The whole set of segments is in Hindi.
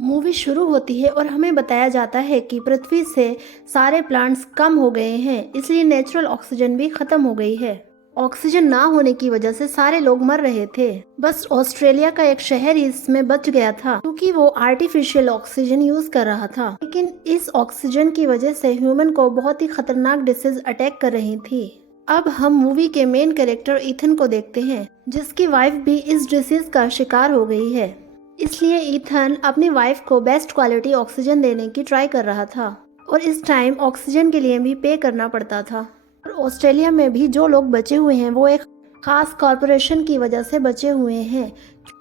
मूवी शुरू होती है और हमें बताया जाता है कि पृथ्वी से सारे प्लांट्स कम हो गए हैं, इसलिए नेचुरल ऑक्सीजन भी खत्म हो गई है। ऑक्सीजन ना होने की वजह से सारे लोग मर रहे थे। बस ऑस्ट्रेलिया का एक शहर ही इसमें बच गया था क्योंकि वो आर्टिफिशियल ऑक्सीजन यूज कर रहा था। लेकिन इस ऑक्सीजन की वजह से ह्यूमन को बहुत ही खतरनाक डिसीज अटैक कर रही थी। अब हम मूवी के मेन कैरेक्टर ईथन को देखते हैं, जिसकी वाइफ भी इस डिसीज का शिकार हो गई है। इसलिए ईथन अपनी वाइफ को बेस्ट क्वालिटी ऑक्सीजन देने की ट्राई कर रहा था और इस टाइम ऑक्सीजन के लिए भी पे करना पड़ता था। और ऑस्ट्रेलिया में भी जो लोग बचे हुए हैं वो एक खास कॉरपोरेशन की वजह से बचे हुए हैं,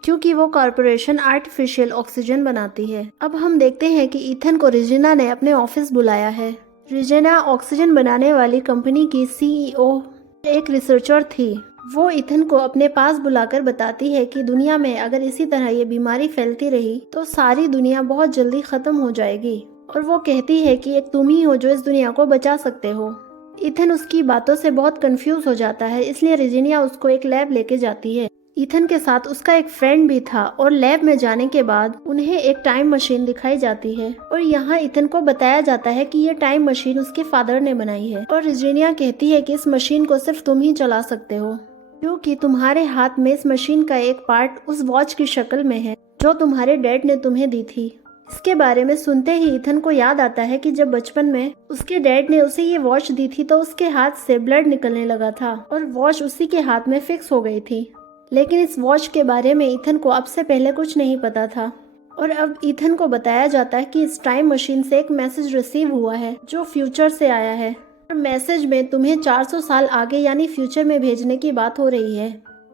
क्योंकि वो कॉरपोरेशन आर्टिफिशियल ऑक्सीजन बनाती है। अब हम देखते हैं कि ईथन को रिजिना ने अपने ऑफिस बुलाया है। रिजिना ऑक्सीजन बनाने वाली कंपनी की सीईओ एक रिसर्चर थी। वो ईथन को अपने पास बुलाकर बताती है कि दुनिया में अगर इसी तरह ये बीमारी फैलती रही तो सारी दुनिया बहुत जल्दी खत्म हो जाएगी, और वो कहती है कि एक तुम ही हो जो इस दुनिया को बचा सकते हो। ईथन उसकी बातों से बहुत कंफ्यूज हो जाता है, इसलिए रिजिनिया उसको एक लैब लेके जाती है। ईथन के साथ उसका एक फ्रेंड भी था और लैब में जाने के बाद उन्हें एक टाइम मशीन दिखाई जाती है और यहाँ ईथन को बताया जाता है कि ये टाइम मशीन उसके फादर ने बनाई है। और रिजिनिया कहती है कि इस मशीन को सिर्फ तुम ही चला सकते हो, क्योंकि तुम्हारे हाथ में इस मशीन का एक पार्ट उस वॉच की शक्ल में है जो तुम्हारे डैड ने तुम्हें दी थी। इसके बारे में सुनते ही ईथन को याद आता है कि जब बचपन में उसके डैड ने उसे ये वॉच दी थी तो उसके हाथ से ब्लड निकलने लगा था और वॉच उसी के हाथ में फिक्स हो गई थी। लेकिन इस वॉच के बारे में ईथन को अब से पहले कुछ नहीं पता था, और अब ईथन को बताया जाता है कि इस टाइम मशीन से एक मैसेज रिसीव हुआ है जो फ्यूचर से आया है। मैसेज में तुम्हें 400 साल आगे यानी फ्यूचर में भेजने की बात हो रही है।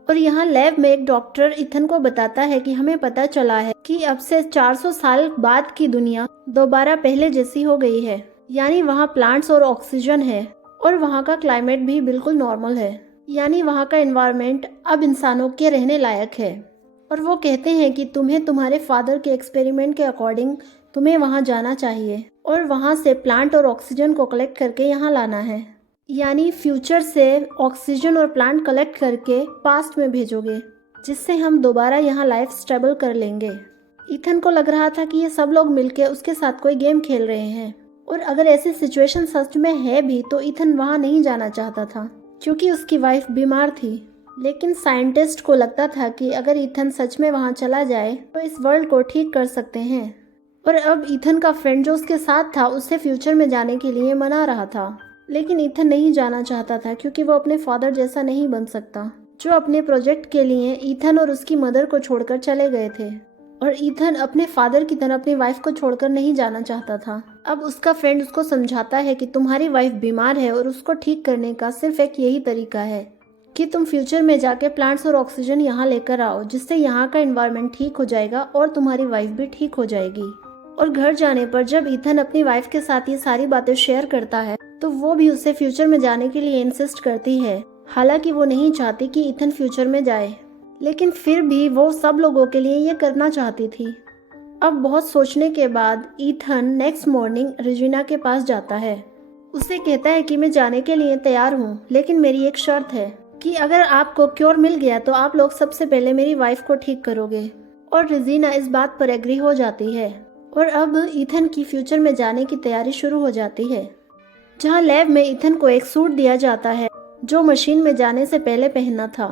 और यहाँ लैब में एक डॉक्टर ईथन को बताता है कि हमें पता चला है कि अब से 400 साल बाद की दुनिया दोबारा पहले जैसी हो गई है, यानी वहाँ प्लांट्स और ऑक्सीजन है और वहाँ का क्लाइमेट भी बिल्कुल नॉर्मल है, यानी वहाँ का एनवायरनमेंट अब इंसानों के रहने लायक है। और वो कहते हैं कि तुम्हें तुम्हारे फादर के एक्सपेरिमेंट के अकॉर्डिंग तुम्हें वहाँ जाना चाहिए और वहाँ से प्लांट और ऑक्सीजन को कलेक्ट करके यहाँ लाना है, यानी फ्यूचर से ऑक्सीजन और प्लांट कलेक्ट करके पास्ट में भेजोगे, जिससे हम दोबारा यहाँ लाइफ स्टेबल कर लेंगे। ईथन को लग रहा था कि ये सब लोग मिलके उसके साथ कोई गेम खेल रहे हैं, और अगर ऐसी सिचुएशन सच में है भी तो ईथन वहाँ नहीं जाना चाहता था क्योंकि उसकी वाइफ बीमार थी। लेकिन साइंटिस्ट को लगता था कि अगर ईथन सच में वहाँ चला जाए तो इस वर्ल्ड को ठीक कर सकते हैं। और अब ईथन का फ्रेंड जो उसके साथ था उससे फ्यूचर में जाने के लिए मना रहा था, लेकिन ईथन नहीं जाना चाहता था क्योंकि वो अपने फादर जैसा नहीं बन सकता, जो अपने प्रोजेक्ट के लिए ईथन और उसकी मदर को छोड़कर चले गए थे। और ईथन अपने फादर की तरह अपनी वाइफ को छोड़कर नहीं जाना चाहता था। अब उसका फ्रेंड उसको समझाता है कि तुम्हारी वाइफ बीमार है और उसको ठीक करने का सिर्फ एक यही तरीका है कि तुम फ्यूचर में जाके प्लांट्स और ऑक्सीजन यहाँ लेकर आओ, जिससे यहाँ का एनवायरनमेंट ठीक हो जाएगा और तुम्हारी वाइफ भी ठीक हो जाएगी। और घर जाने पर जब ईथन अपनी वाइफ के साथ ये सारी बातें शेयर करता है तो वो भी उसे फ्यूचर में जाने के लिए इंसिस्ट करती है, हालांकि वो नहीं चाहती कि ईथन फ्यूचर में जाए, लेकिन फिर भी वो सब लोगों के लिए ये करना चाहती थी। अब बहुत सोचने के बाद ईथन नेक्स्ट मॉर्निंग रिजिना के पास जाता है। उसे कहता है कि मैं जाने के लिए तैयार हूँ, लेकिन मेरी एक शर्त है कि अगर आपको क्योर मिल गया तो आप लोग सबसे पहले मेरी वाइफ को ठीक करोगे। और रिजिना इस बात पर एग्री हो जाती है और अब ईथन की फ्यूचर में जाने की तैयारी शुरू हो जाती है, जहाँ लैब में ईथन को एक सूट दिया जाता है जो मशीन में जाने से पहले पहनना था।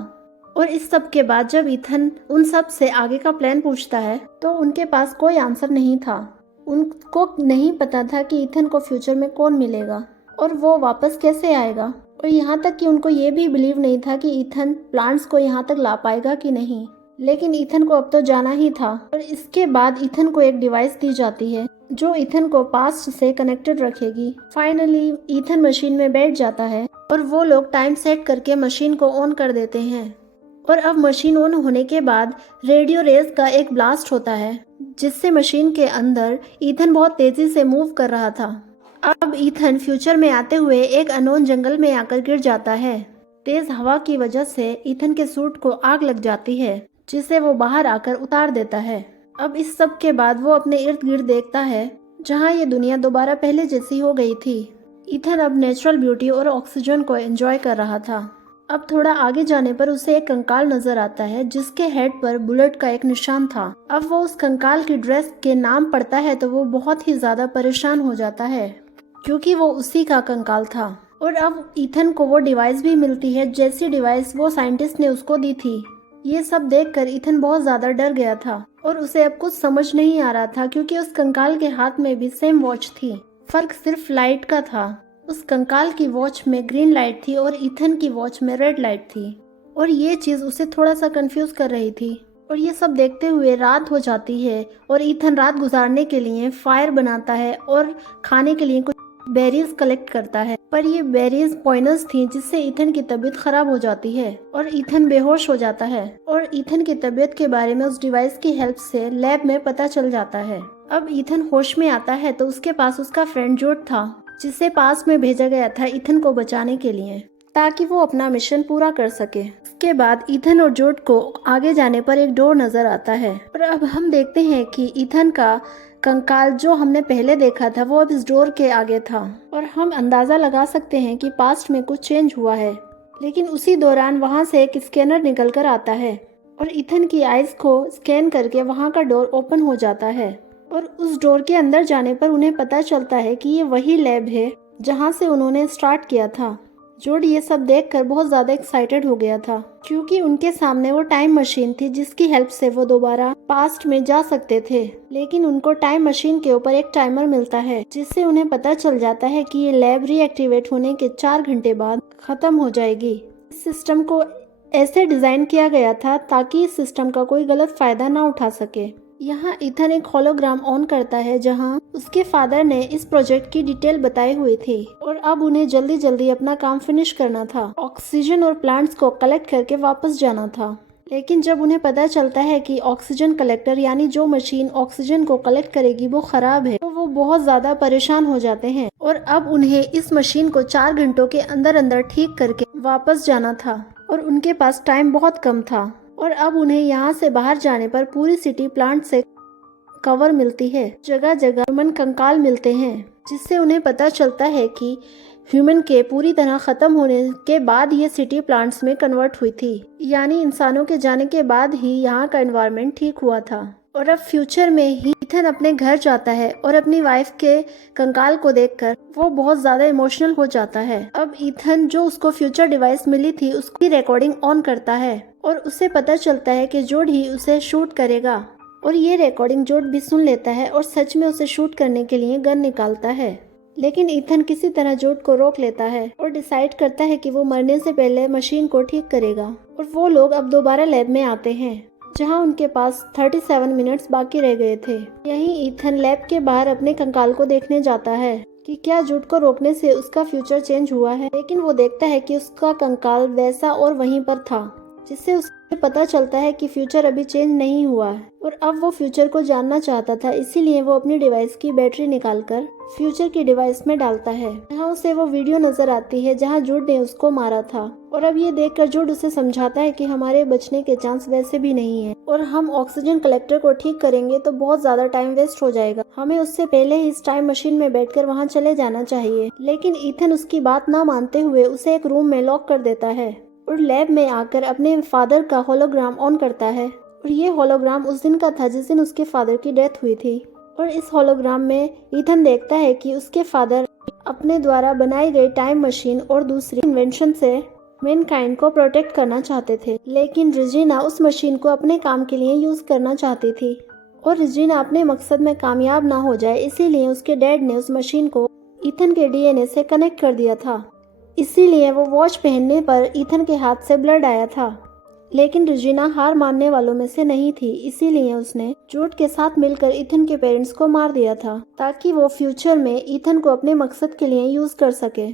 और इस सब के बाद जब ईथन उन सब से आगे का प्लान पूछता है तो उनके पास कोई आंसर नहीं था। उनको नहीं पता था कि ईथन को फ्यूचर में कौन मिलेगा और वो वापस कैसे आएगा, और यहाँ तक कि उनको ये भी बिलीव नहीं था कि ईथन प्लांट्स को यहाँ तक ला पाएगा कि नहीं। लेकिन ईथन को अब तो जाना ही था। और इसके बाद ईथन को एक डिवाइस दी जाती है जो ईथन को पास्ट से कनेक्टेड रखेगी। फाइनली ईथन मशीन में बैठ जाता है और वो लोग टाइम सेट करके मशीन को ऑन कर देते हैं। और अब मशीन ऑन होने के बाद रेडियो रेज का एक ब्लास्ट होता है, जिससे मशीन के अंदर ईथन बहुत तेजी से मूव कर रहा था। अब ईथन फ्यूचर में आते हुए एक अननोन जंगल में आकर गिर जाता है। तेज हवा की वजह से ईथन के सूट को आग लग जाती है, जिसे वो बाहर आकर उतार देता है। अब इस सब के बाद वो अपने इर्द गिर्द देखता है, जहाँ ये दुनिया दोबारा पहले जैसी हो गई थी। ईथन अब नेचुरल ब्यूटी और ऑक्सीजन को एंजॉय कर रहा था। अब थोड़ा आगे जाने पर उसे एक कंकाल नजर आता है जिसके हेड पर बुलेट का एक निशान था। अब वो उस कंकाल की ड्रेस के नाम पढ़ता है तो वो बहुत ही ज्यादा परेशान हो जाता है क्योंकि वो उसी का कंकाल था। और अब ईथन को वो डिवाइस भी मिलती है जैसी डिवाइस वो साइंटिस्ट ने उसको दी थी। ये सब देखकर ईथन बहुत ज्यादा डर गया था और उसे अब कुछ समझ नहीं आ रहा था क्योंकि उस कंकाल के हाथ में भी सेम वॉच थी, फर्क सिर्फ लाइट का था। उस कंकाल की वॉच में ग्रीन लाइट थी और ईथन की वॉच में रेड लाइट थी और ये चीज उसे थोड़ा सा कंफ्यूज कर रही थी। और ये सब देखते हुए रात हो जाती है और ईथन रात गुजारने के लिए फायर बनाता है और खाने के लिए कुछ बेरीज कलेक्ट करता है, पर ये बेरीज पॉइजनस थी जिससे ईथन की तबीयत खराब हो जाती है और ईथन बेहोश हो जाता है। और ईथन की तबीयत के बारे में उस डिवाइस की हेल्प से लैब में पता चल जाता है। अब ईथन होश में आता है तो उसके पास उसका फ्रेंड जोड था जिसे पास में भेजा गया था ईथन को बचाने के लिए ताकि वो अपना मिशन पूरा कर सके। इसके बाद ईथन और जोड को आगे जाने पर एक डोर नजर आता है और अब हम देखते हैं कि ईथन का कंकाल जो हमने पहले देखा था वो अब इस डोर के आगे था और हम अंदाजा लगा सकते हैं कि पास्ट में कुछ चेंज हुआ है। लेकिन उसी दौरान वहां से एक स्कैनर निकल कर आता है और ईथन की आइज को स्कैन करके वहां का डोर ओपन हो जाता है और उस डोर के अंदर जाने पर उन्हें पता चलता है कि ये वही लैब है जहां से उन्होंने स्टार्ट किया था। जोड ये सब देखकर बहुत ज्यादा एक्साइटेड हो गया था क्योंकि उनके सामने वो टाइम मशीन थी जिसकी हेल्प से वो दोबारा पास्ट में जा सकते थे। लेकिन उनको टाइम मशीन के ऊपर एक टाइमर मिलता है जिससे उन्हें पता चल जाता है कि ये लैब रीएक्टिवेट होने के 4 घंटे बाद खत्म हो जाएगी। इस सिस्टम को ऐसे डिजाइन किया गया था ताकि इस सिस्टम का कोई गलत फायदा ना उठा सके। यहाँ ईथन एक होलोग्राम ऑन करता है जहाँ उसके फादर ने इस प्रोजेक्ट की डिटेल बताई हुई थी और अब उन्हें जल्दी जल्दी अपना काम फिनिश करना था, ऑक्सीजन और प्लांट्स को कलेक्ट करके वापस जाना था। लेकिन जब उन्हें पता चलता है कि ऑक्सीजन कलेक्टर यानी जो मशीन ऑक्सीजन को कलेक्ट करेगी वो खराब है तो वो बहुत ज्यादा परेशान हो जाते हैं और अब उन्हें इस मशीन को 4 घंटों के अंदर अंदर ठीक करके वापस जाना था और उनके पास टाइम बहुत कम था। और अब उन्हें यहाँ से बाहर जाने पर पूरी सिटी प्लांट से कवर मिलती है, जगह जगह ह्यूमन कंकाल मिलते हैं जिससे उन्हें पता चलता है कि ह्यूमन के पूरी तरह खत्म होने के बाद ये सिटी प्लांट्स में कन्वर्ट हुई थी, यानी इंसानों के जाने के बाद ही यहाँ का एनवायरनमेंट ठीक हुआ था। और अब फ्यूचर में ही ईथन अपने घर जाता है और अपनी वाइफ के कंकाल को देखकर वो बहुत ज्यादा इमोशनल हो जाता है। अब ईथन जो उसको फ्यूचर डिवाइस मिली थी उसकी रिकॉर्डिंग ऑन करता है और उसे पता चलता है कि जोड ही उसे शूट करेगा और ये रिकॉर्डिंग जोड भी सुन लेता है और सच में उसे शूट करने के लिए गन निकालता है। लेकिन ईथन किसी तरह जोड को रोक लेता है और डिसाइड करता है कि वो मरने से पहले मशीन को ठीक करेगा। और वो लोग अब दोबारा लैब में आते हैं जहां उनके पास 37 मिनट्स बाकी रह गए थे। यहीं ईथन लैब के बाहर अपने कंकाल को देखने जाता है कि क्या जोड को रोकने से उसका फ्यूचर चेंज हुआ है, लेकिन वो देखता है कि उसका कंकाल वैसा और वहीं पर था जिससे उसे पता चलता है कि फ्यूचर अभी चेंज नहीं हुआ है। और अब वो फ्यूचर को जानना चाहता था, इसीलिए वो अपनी डिवाइस की बैटरी निकालकर फ्यूचर की डिवाइस में डालता है जहाँ उसे वो वीडियो नजर आती है जहाँ जुड ने उसको मारा था। और अब ये देखकर जुड उसे समझाता है कि हमारे बचने के चांस वैसे भी नहीं है और हम ऑक्सीजन कलेक्टर को ठीक करेंगे तो बहुत ज्यादा टाइम वेस्ट हो जाएगा, हमें उससे पहले ही इस टाइम मशीन में बैठकर वहाँ चले जाना चाहिए। लेकिन ईथन उसकी बात ना मानते हुए उसे एक रूम में लॉक कर देता है और लैब में आकर अपने फादर का होलोग्राम ऑन करता है। और ये होलोग्राम उस दिन का था जिस दिन उसके फादर की डेथ हुई थी। और इस होलोग्राम में ईथन देखता है कि उसके फादर अपने द्वारा बनाई गई टाइम मशीन और दूसरी इन्वेंशन से मैनकाइंड को प्रोटेक्ट करना चाहते थे, लेकिन रेजिना उस मशीन को अपने काम के लिए यूज करना चाहती थी और रेजिना अपने मकसद में कामयाब ना हो जाए इसीलिए उसके डैड ने उस मशीन को ईथन के डीएनए से कनेक्ट कर दिया था। इसीलिए वो वॉच पहनने पर ईथन के हाथ से ब्लड आया था। लेकिन रेजिना हार मानने वालों में से नहीं थी, इसीलिए उसने जोड के साथ मिलकर ईथन के पेरेंट्स को मार दिया था ताकि वो फ्यूचर में ईथन को अपने मकसद के लिए यूज कर सके।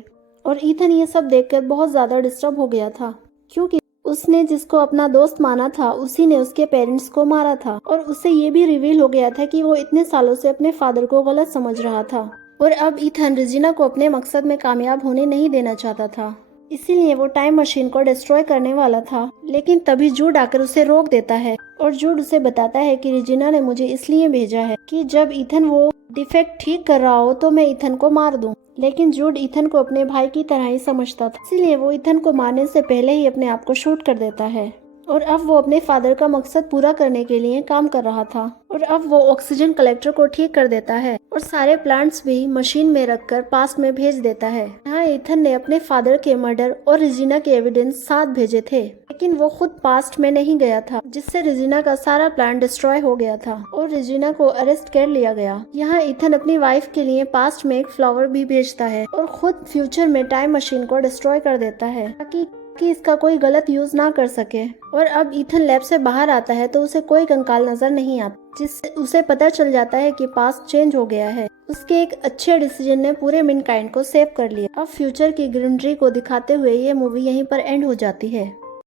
और ईथन ये सब देखकर बहुत ज्यादा डिस्टर्ब हो गया था क्योंकि उसने जिसको अपना दोस्त माना था उसी ने उसके पेरेंट्स को मारा था और उसे ये भी रिवील हो गया था कि वो इतने सालों से अपने फादर को गलत समझ रहा था। और अब ईथन रेजिना को अपने मकसद में कामयाब होने नहीं देना चाहता था, इसीलिए वो टाइम मशीन को डिस्ट्रॉय करने वाला था। लेकिन तभी जूड आकर उसे रोक देता है और जूड उसे बताता है कि रेजिना ने मुझे इसलिए भेजा है कि जब ईथन वो डिफेक्ट ठीक कर रहा हो तो मैं ईथन को मार दूं। लेकिन जूड ईथन को अपने भाई की तरह ही समझता था, इसीलिए वो ईथन को मारने से पहले ही अपने आप को शूट कर देता है। और अब वो अपने फादर का मकसद पूरा करने के लिए काम कर रहा था और अब वो ऑक्सीजन कलेक्टर को ठीक कर देता है और सारे प्लांट्स भी मशीन में रखकर पास्ट में भेज देता है। यहाँ ईथन ने अपने फादर के मर्डर और रेजिना के एविडेंस साथ भेजे थे, लेकिन वो खुद पास्ट में नहीं गया था, जिससे रेजिना का सारा प्लान डिस्ट्रॉय हो गया था और रेजिना को अरेस्ट कर लिया गया। यहाँ ईथन अपनी वाइफ के लिए पास्ट में एक फ्लावर भी भेजता है और खुद फ्यूचर में टाइम मशीन को डिस्ट्रॉय कर देता है ताकि कि इसका कोई गलत यूज ना कर सके। और अब ईथन लैब से बाहर आता है तो उसे कोई कंकाल नजर नहीं आता, जिससे उसे पता चल जाता है कि पास्ट चेंज हो गया है। उसके एक अच्छे डिसीजन ने पूरे मैनकाइंड को सेव कर लिया। अब फ्यूचर की ग्रीनरी को दिखाते हुए ये मूवी यहीं पर एंड हो जाती है।